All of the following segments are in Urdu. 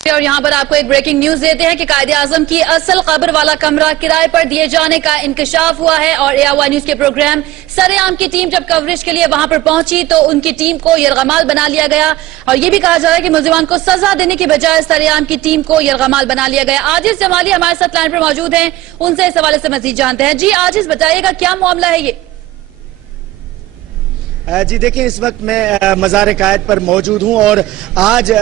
اور یہاں پر آپ کو ایک بریکنگ نیوز دیتے ہیں کہ قائد اعظم کی اصل قبر والا کمرہ کرائے پر دیے جانے کا انکشاف ہوا ہے اور AR نیوز کے پروگرام سر عام کی ٹیم جب کوریج کے لیے وہاں پر پہنچی تو ان کی ٹیم کو یرغمال بنا لیا گیا اور یہ بھی کہا جا رہا ہے کہ ملزمان کو سزا دینے کی بجائے سر عام کی ٹیم کو یرغمال بنا لیا گیا۔ عاجز جمالی ہمارے ساتھ لائن پر موجود ہیں، ان سے اس حوالے سے مزید جانتے ہیں۔ جی عاجز بتائیے گا کیا معاملہ ہے یہ؟ جی دیکھیں، اس وقت میں مزار قائد پر موجود ہوں اور آج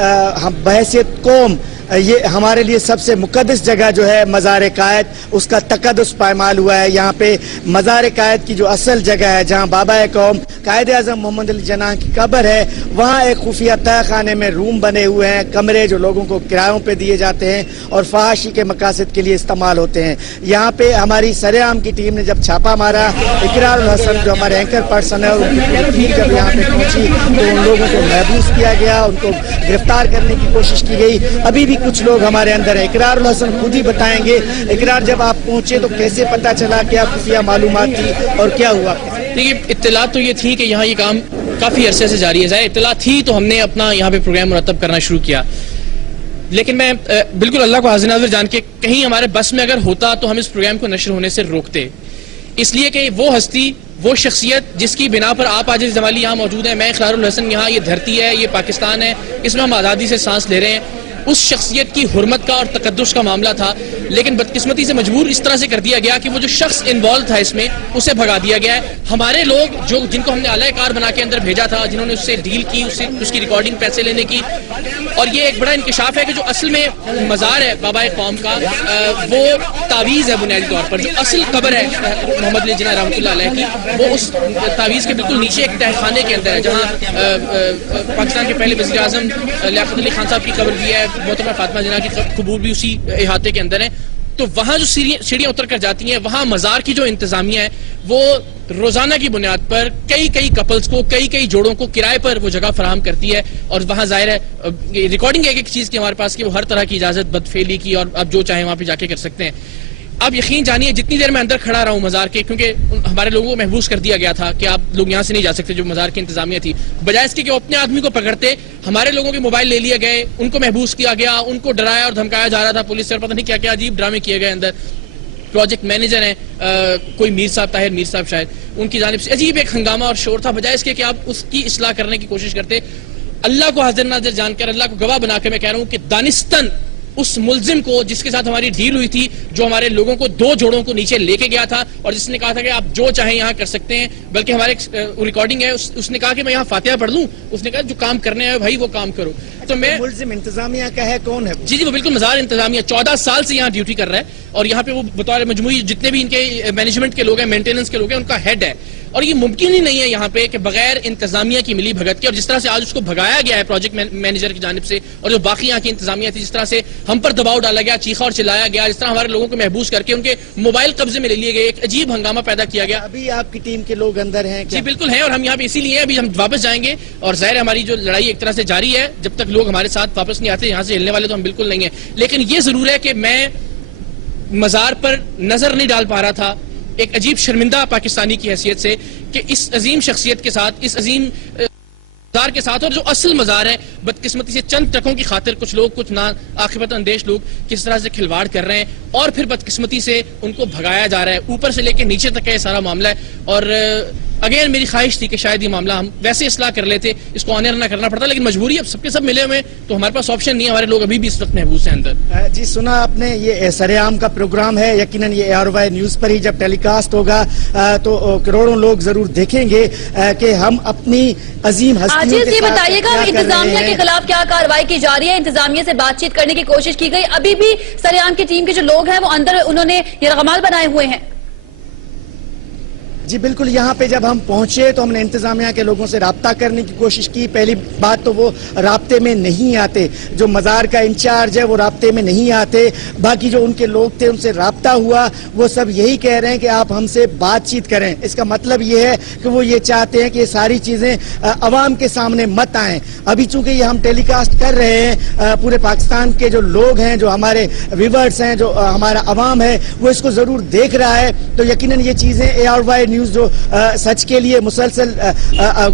ہم بحیثیت قوم یہ ہمارے لیے سب سے مقدس جگہ جو ہے مزار قائد، اس کا تقدس پائمال ہوا ہے۔ یہاں پہ مزار قائد کی جو اصل جگہ ہے جہاں بابا قوم قائد اعظم محمد علی جناح کی قبر ہے، وہاں ایک خفیہ تہہ خانے میں روم بنے ہوئے ہیں، کمرے جو لوگوں کو کرایوں پہ دیے جاتے ہیں اور فحاشی کے مقاصد کے لیے استعمال ہوتے ہیں۔ یہاں پہ ہماری سر عام کی ٹیم نے جب چھاپا مارا، اقرار الحسن جو ہمارے اینکر پرسن ہے ان کی ٹیم جب یہاں پہ پہنچی تو ان لوگوں کو محبوس کیا گیا، ان کو گرفتار کرنے کی کوشش کی گئی۔ ابھی بھی کچھ لوگ ہمارے اندر ہیں۔ اقرار الحسن خود ہی بتائیں گے، اقرار جب آپ پہنچے تو کیسے پتہ چلا، کیا خفیہ معلومات تھی اور کیا ہوا؟ دیکھیے، اطلاع تو یہ تھی کہ یہاں یہ کام کافی عرصے سے جاری ہے، اطلاع تھی تو ہم نے اپنا یہاں پہ پروگرام مرتب کرنا شروع کیا، لیکن میں بالکل اللہ کو حاضر ناظر جان کے کہیں ہمارے بس میں اگر ہوتا تو ہم اس پروگرام کو نشر ہونے سے روکتے، اس لیے کہ وہ ہستی، وہ شخصیت جس کی بنا پر آپ عاجز جمالی یہاں موجود ہیں، میں اقرار الحسن، یہاں یہ دھرتی ہے، یہ پاکستان ہے، اس میں ہم آزادی سے سانس لے رہے ہیں، اس شخصیت کی حرمت کا اور تقدس کا معاملہ تھا، لیکن بدقسمتی سے مجبور اس طرح سے کر دیا گیا کہ وہ جو شخص انوالو تھا اس میں اسے بھگا دیا گیا ہے۔ ہمارے لوگ جن کو ہم نے اعلی کار بنا کے اندر بھیجا تھا، جنہوں نے اس سے ڈیل کی، اس کی ریکارڈنگ پیسے لینے کی، اور یہ ایک بڑا انکشاف ہے کہ جو اصل میں مزار ہے بابا قوم کا وہ تعویذ ہے بنیادی طور پر، جو اصل قبر ہے محمد علی جناح رحمۃ اللہ علیہ کی، وہ اس تعویذ کے بالکل نیچے ایک تہہ خانے کے اندر ہے جہاں پاکستان کے پہلے وزیر اعظم لیاقت علی خان صاحب کی قبر بھی ہے، محترمہ فاطمہ جناح کی قبور بھی اسی احاطے کے اندر ہے۔ تو وہاں جو سیڑھیاں اتر کر جاتی ہیں، وہاں مزار کی جو انتظامیہ ہے وہ روزانہ کی بنیاد پر کئی کپلز کو، کئی جوڑوں کو کرائے پر وہ جگہ فراہم کرتی ہے، اور وہاں ظاہر ہے ریکارڈنگ ایک چیز کی ہمارے پاس کہ وہ ہر طرح کی اجازت بدفعلی کی، اور اب جو چاہیں وہاں پہ جا کے کر سکتے ہیں۔ اب یقین جانیے جتنی دیر میں اندر کھڑا رہا ہوں مزار کے، کیونکہ ہمارے لوگوں کو محبوس کر دیا گیا تھا کہ آپ لوگ یہاں سے نہیں جا سکتے، جو مزار کی انتظامیہ تھی، بجائے اس کے کہ وہ اپنے آدمی کو پکڑتے، ہمارے لوگوں کے موبائل لے لیے گئے، ان کو محبوس کیا گیا، ان کو ڈرایا اور دھمکایا جا رہا تھا پولیس سے، اور پتہ نہیں کیا کیا عجیب ڈرامے کیے گئے اندر۔ پروجیکٹ مینیجر ہیں کوئی میر صاحب، طاہر میر صاحب شاید، ان کی جانب سے عجیب ایک ہنگامہ اور شور تھا، بجائے اس کے کہ آپ اس کی اصلاح کرنے کی کوشش کرتے۔ اللہ کو حاضر ناظر جان کر، اللہ کو گواہ بنا کے میں کہہ رہا ہوں کہ دانستن اس ملزم کو جس کے ساتھ ہماری ڈیل ہوئی تھی، جو ہمارے لوگوں کو 2 جوڑوں کو نیچے لے کے گیا تھا اور جس نے کہا تھا کہ آپ جو چاہیں یہاں کر سکتے ہیں، بلکہ ہمارے ریکارڈنگ ہے، اس نے کہا کہ میں یہاں فاتحہ پڑھ لوں، اس نے کہا جو کام کرنے ہے بھائی وہ کام کرو۔ تو میں ملزم انتظامیہ کا ہے، کون ہے؟ جی وہ بالکل مزار انتظامیہ 14 سال سے یہاں ڈیوٹی کر رہا ہے، اور یہاں پہ وہ بطور مجموعی جتنے بھی ان کے مینجمنٹ کے لوگ ہیں، مینٹیننس کے لوگ ہیں، ان کا ہیڈ ہے، اور یہ ممکن ہی نہیں ہے یہاں پہ کہ بغیر انتظامیہ کی ملی بھگت کے، اور جس طرح سے آج اس کو بھگایا گیا ہے پروجیکٹ مینیجر کی جانب سے، اور جو باقی یہاں کی انتظامیہ تھی، جس طرح سے ہم پر دباؤ ڈالا گیا، چیخا اور چلایا گیا، جس طرح ہمارے لوگوں کو محبوس کر کے ان کے موبائل قبضے میں لے لیے گئے، ایک عجیب ہنگامہ پیدا کیا گیا۔ ابھی آپ کی ٹیم کے لوگ اندر ہیں؟ جی بالکل ہیں، اور ہم یہاں پہ اسی لیے ہیں، ابھی ہم واپس جائیں گے، اور ظاہر ہماری جو لڑائی ایک طرح سے جاری ہے، جب تک لوگ ہمارے ساتھ واپس نہیں آتے، یہاں سے ہلنے والے تو ہم بالکل نہیں ہیں، لیکن یہ ضرور ہے کہ میں مزار پر نظر نہیں ڈال پا رہا تھا ایک عجیب شرمندہ پاکستانی کی حیثیت سے کہ اس عظیم شخصیت کے ساتھ، اس عظیم مزار کے ساتھ، اور جو اصل مزار ہے، بدقسمتی سے چند ٹکوں کی خاطر کچھ لوگ، کچھ نا عاقبت اندیش لوگ کس طرح سے کھلواڑ کر رہے ہیں، اور پھر بدقسمتی سے ان کو بھگایا جا رہا ہے، اوپر سے لے کے نیچے تک کا یہ سارا معاملہ ہے۔ اور اگین میری خواہش تھی کہ شاید یہ معاملہ ہم ویسے اصلاح کر لیتے، اس کو آنر نہ کرنا پڑتا، لیکن مجبوری اب سب کے سب ملے ہوئے تو ہمارے پاس آپشن نہیں ہے، ہمارے لوگ ابھی بھی اس وقت محبوس ہیں اندر۔ جی سنا آپ نے، یہ سر عام کا پروگرام ہے، یقیناً یہ AR نیوز پر ہی جب ٹیلی کاسٹ ہوگا تو کروڑوں لوگ ضرور دیکھیں گے کہ ہم اپنی عظیم ہستیوں کے ساتھ بتائیے گا انتظامیہ کے خلاف کیا کارروائی کی جا رہی ہے؟ انتظامیہ سے بات چیت کرنے کی کوشش کی گئی، ابھی بھی سر عام کی ٹیم کے جو لوگ ہیں وہ اندر انہوں نے یرغمال بنائے ہوئے ہیں؟ جی بالکل، یہاں پہ جب ہم پہنچے تو ہم نے انتظامیہ کے لوگوں سے رابطہ کرنے کی کوشش کی۔ پہلی بات تو وہ رابطے میں نہیں آتے، جو مزار کا انچارج ہے وہ رابطے میں نہیں آتے، باقی جو ان کے لوگ تھے ان سے رابطہ ہوا، وہ سب یہی کہہ رہے ہیں کہ آپ ہم سے بات چیت کریں۔ اس کا مطلب یہ ہے کہ وہ یہ چاہتے ہیں کہ یہ ساری چیزیں عوام کے سامنے مت آئیں۔ ابھی چونکہ یہ ہم ٹیلی کاسٹ کر رہے ہیں، پورے پاکستان کے جو لوگ ہیں، جو ہمارے ویورز ہیں، جو ہمارا عوام ہے، وہ اس کو ضرور دیکھ رہا ہے، تو یقیناً یہ چیزیں AR نیوز جو سچ کے لیے مسلسل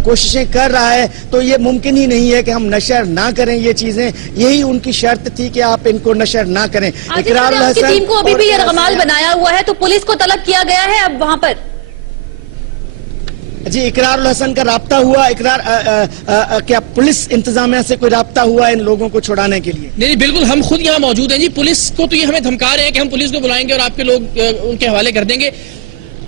کوششیں کر رہا ہے تو یہ ممکن ہی نہیں ہے کہ ہم نشر نہ کریں یہ چیزیں. یہی ان کی شرط تھی کہ آپ ان کو نشر نہ کریں. اقرار الحسن ٹیم کو ابھی بھی یرغمال بنایا ہوا ہے تو پولیس کو طلب کیا گیا ہے اب وہاں پر. جی اقرار الحسن کا رابطہ ہوا؟ کیا پولیس انتظامیہ سے کوئی رابطہ ہوا ان لوگوں کو چھڑانے کے لیے؟ نہیں بالکل ہم خود یہاں موجود ہیں جی. پولیس کو تو یہ ہمیں دھمکا رہے ہیں کہ ہم پولیس کو بلائیں گے اور آپ کے لوگ ان کے حوالے کر دیں گے.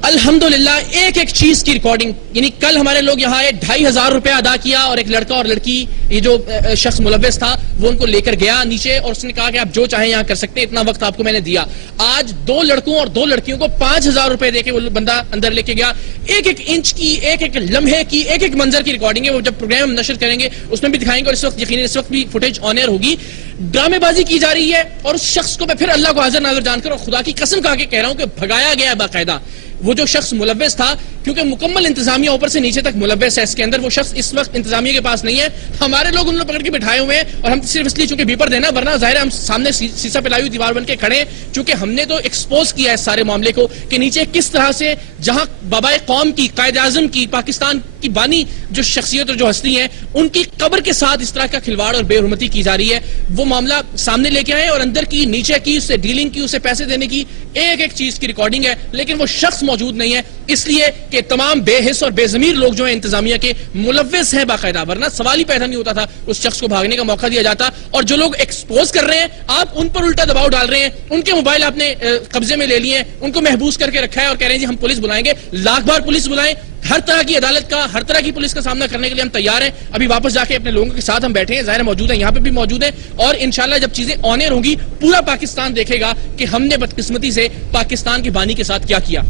الحمدللہ ایک ایک چیز کی ریکارڈنگ, یعنی کل ہمارے لوگ یہاں آئے 2500 روپے ادا کیا اور ایک لڑکا اور لڑکی یہ جو شخص ملوث تھا وہ ان کو لے کر گیا نیچے اور اس نے کہا کہ آپ جو چاہیں یہاں کر سکتے ہیں, اتنا وقت آپ کو میں نے دیا. آج 2 لڑکوں اور 2 لڑکیوں کو 5000 روپے دے کے وہ بندہ اندر لے کے گیا. ایک ایک انچ کی, ایک ایک لمحے کی, ایک ایک منظر کی ریکارڈنگ ہے. وہ جب پروگرام ہم نشر کریں گے اس میں بھی دکھائیں گے اور اس وقت یقیناً اس وقت بھی فوٹیج آن ایئر ہوگی. ڈرامے بازی کی جا رہی ہے اور اس شخص کو میں پھر اللہ کو حاضر ناظر جان کر اور خدا کی قسم کہا کے کہہ رہا ہوں کہ بھگایا گیا ہے باقاعدہ. وہ جو شخص ملوث تھا کیونکہ مکمل انتظامیہ اوپر سے نیچے تک ملوث ہے اس کے اندر, وہ شخص اس وقت انتظامیہ کے پاس نہیں ہے. ہمارے لوگ انہوں نے پکڑ کے بٹھائے ہوئے ہیں اور ہم صرف اس لیے چونکہ بیپر دینا, ورنہ ظاہر ہے ہم سامنے سیسا پلائی ہوئی دیوار بن کے کھڑے ہیں چونکہ ہم نے تو ایکسپوز کیا ہے اس سارے معاملے کو کہ نیچے کس طرح سے جہاں بابائے قوم کی, قائد اعظم کی, پاکستان کی بانی جو شخصیت اور جو ہستی ہیں ان کی قبر کے ساتھ اس طرح کا کھلواڑ اور بے حرمتی کی جا رہی ہے. وہ معاملہ سامنے لے کے آئے اور اندر کی, نیچے کی, اس سے ڈیلنگ کی, اسے پیسے دینے کی ایک ایک چیز کی ریکارڈنگ ہے. لیکن وہ شخص موجود نہیں ہے اس لیے کہ تمام بے حس اور بے ضمیر لوگ جو ہیں انتظامیہ کے ملوث ہیں باقاعدہ, ورنہ سوال ہی پیدا نہیں ہوتا تھا, اس شخص کو بھاگنے کا موقع دیا جاتا. اور جو لوگ ایکسپوز کر رہے ہیں آپ ان پر الٹا دباؤ ڈال رہے ہیں, ان کے موبائل آپ نے قبضے میں لے لیے ہیں, ان کو محبوس کر کے رکھا ہے اور کہہ رہے ہیں جی ہم پولیس بلائیں گے. لاکھ بار پولیس بلائیں, ہر طرح کی عدالت کا, ہر طرح کی پولیس کا سامنا کرنے کے لیے ہم تیار ہیں. ابھی واپس جا کے اپنے لوگوں کے ساتھ ہم بیٹھے ہیں, ظاہر موجود ہیں, یہاں پہ بھی موجود ہیں اور انشاءاللہ جب چیزیں آن ایئر ہوں گی پورا پاکستان دیکھے گا کہ ہم نے بدقسمتی سے پاکستان کی بانی کے ساتھ کیا کیا.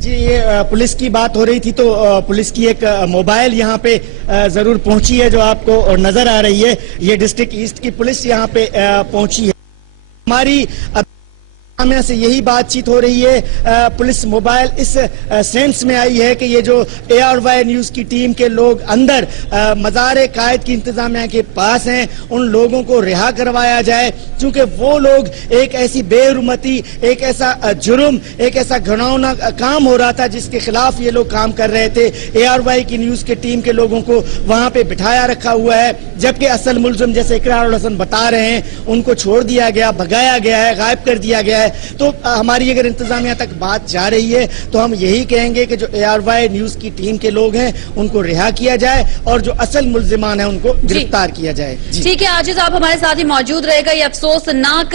جی یہ پولیس کی بات ہو رہی تھی تو پولیس کی ایک موبائل یہاں پہ ضرور پہنچی ہے جو آپ کو نظر آ رہی ہے. یہ ڈسٹرکٹ ایسٹ کی پولیس یہاں پہ پہنچی ہے. ہماری سے یہی بات چیت ہو رہی ہے. پولیس موبائل اس سینس میں آئی ہے کہ یہ جو ARY نیوز کی ٹیم کے لوگ اندر مزار قائد کی انتظامیہ کے پاس ہیں ان لوگوں کو رہا کروایا جائے, چونکہ وہ لوگ ایک ایسی بے حرمتی, ایک ایسا جرم, ایک ایسا گھناؤنا کام ہو رہا تھا جس کے خلاف یہ لوگ کام کر رہے تھے. ARY کی نیوز کے ٹیم کے لوگوں کو وہاں پہ بٹھایا رکھا ہوا ہے, جبکہ اصل ملزم جیسے اقرار الحسن بتا رہے ہیں ان کو چھوڑ دیا گیا, بھگایا گیا ہے, غائب کر دیا گیا ہے. تو ہماری اگر انتظامیہ تک بات جا رہی ہے تو ہم یہی کہیں گے کہ جو ARY نیوز کی ٹیم کے لوگ ہیں ان کو رہا کیا جائے اور جو اصل ملزمان ہیں ان کو گرفتار کیا جائے. ٹھیک ہے عاجز, آپ ہمارے ساتھ ہی موجود رہے گا. یہ افسوسناک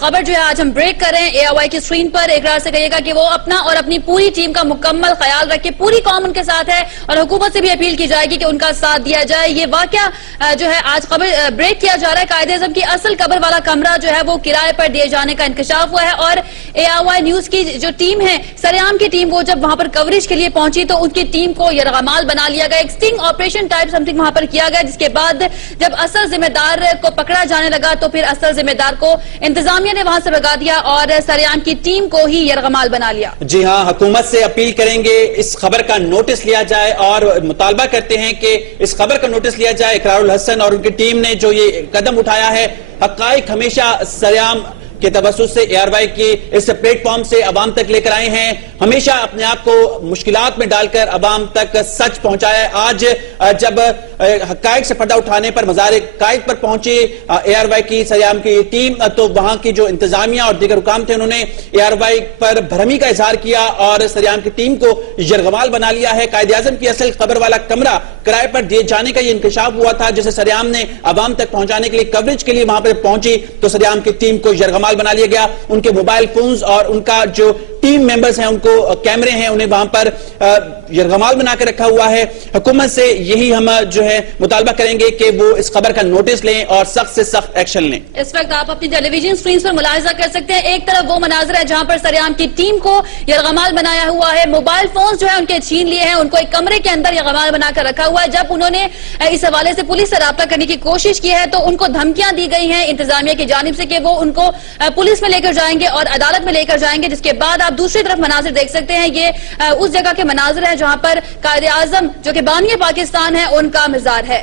خبر جو ہے آج ہم بریک کر رہے ہیں ARY کی اسکرین پر. اقرار سے کہیے گا کہ وہ اپنا اور اپنی پوری ٹیم کا مکمل خیال رکھے, پوری قوم ان کے ساتھ ہے اور حکومت سے بھی اپیل کی جائے گی کہ ان کا ساتھ دیا جائے. یہ واقعہ جو ہے آج خبر بریک کیا جا رہا ہے. قائد اعظم کی اصل قبر والا کمرہ جو ہے وہ کرائے پر دیے جانے کا انکشاف ہوا ہے اور ARY نیوز کی جو ٹیم ہے, سریام کی ٹیم, وہ جب وہاں پر کوریج کے لیے پہنچی تو ان کی ٹیم کو یرغمال بنا لیا گیا. ایک سٹنگ آپریشن ٹائپ سمتھنگ وہاں پر کیا گیا, جس کے بعد جب اصل ذمہ دار کو پکڑا جانے لگا تو پھر اصل ذمہ دار کو انتظامیہ نے وہاں سے بھگا دیا اور سریام کی ٹیم کو ہی یرغمال بنا لیا. جی ہاں, حکومت سے اپیل کریں گے اس خبر کا نوٹس لیا جائے اور مطالبہ کرتے ہیں کہ اس خبر کا نوٹس لیا جائے. اقرار الحسن اور ان کی ٹیم نے جو یہ قدم اٹھایا ہے, حقائق ہمیشہ سریام کے توسط سے ARY کی اس پلیٹ فارم سے عوام تک لے کر آئے ہیں, ہمیشہ اپنے آپ کو مشکلات میں ڈال کر عوام تک سچ پہنچایا ہے. آج جب حقائق سے پردہ اٹھانے پر مزار قائد پر پہنچی ARY کی سریام کی ٹیم تو وہاں کی جو انتظامیہ اور دیگر حکام تھے انہوں نے ARY پر بھرمی کا اظہار کیا اور سریام کی ٹیم کو یرغمال بنا لیا ہے. قائد اعظم کی اصل قبر والا کمرہ کرائے پر دیے جانے کا یہ انکشاف ہوا تھا, جسے سریام نے عوام تک پہنچانے کے لیے کوریج کے لیے وہاں پر پہنچی تو سریام کی ٹیم کو یرغمال بنا لیا گیا. ان کے موبائل فونز اور ان کا جو ٹیم ممبرز ہیں ان کو کیمرے ہیں انہیں وہاں پر یرغمال بنا کے رکھا ہوا ہے. حکومت سے یہی ہم جو ہے مطالبہ کریں گے کہ وہ اس خبر کا نوٹس لیں اور سخت سے سخت ایکشن لیں. اس وقت آپ اپنی ٹیلی ویژن سکرینز پر ملاحظہ کر سکتے ہیں, ایک طرف وہ مناظر ہے جہاں پر سریام کی ٹیم کو یرغمال بنایا ہوا ہے, موبائل فونز جو ہے ان کے چھین لیے ہیں, ان کو ایک کمرے کے اندر یرغمال بنا کر رکھا ہوا ہے. جب انہوں نے اس حوالے سے پولیس سے رابطہ کرنے کی کوشش کی ہے تو ان کو دھمکیاں دی گئی ہیں انتظامیہ کی جانب سے کہ وہ ان کو پولیس میں لے کر جائیں گے اور عدالت میں لے کر جائیں گے. جس کے بعد آپ دوسری طرف مناظر دیکھ سکتے ہیں, یہ اس جگہ کے مناظر ہیں جہاں پر قائد اعظم جو کہ بانی پاکستان ہے ان کا مزار ہے.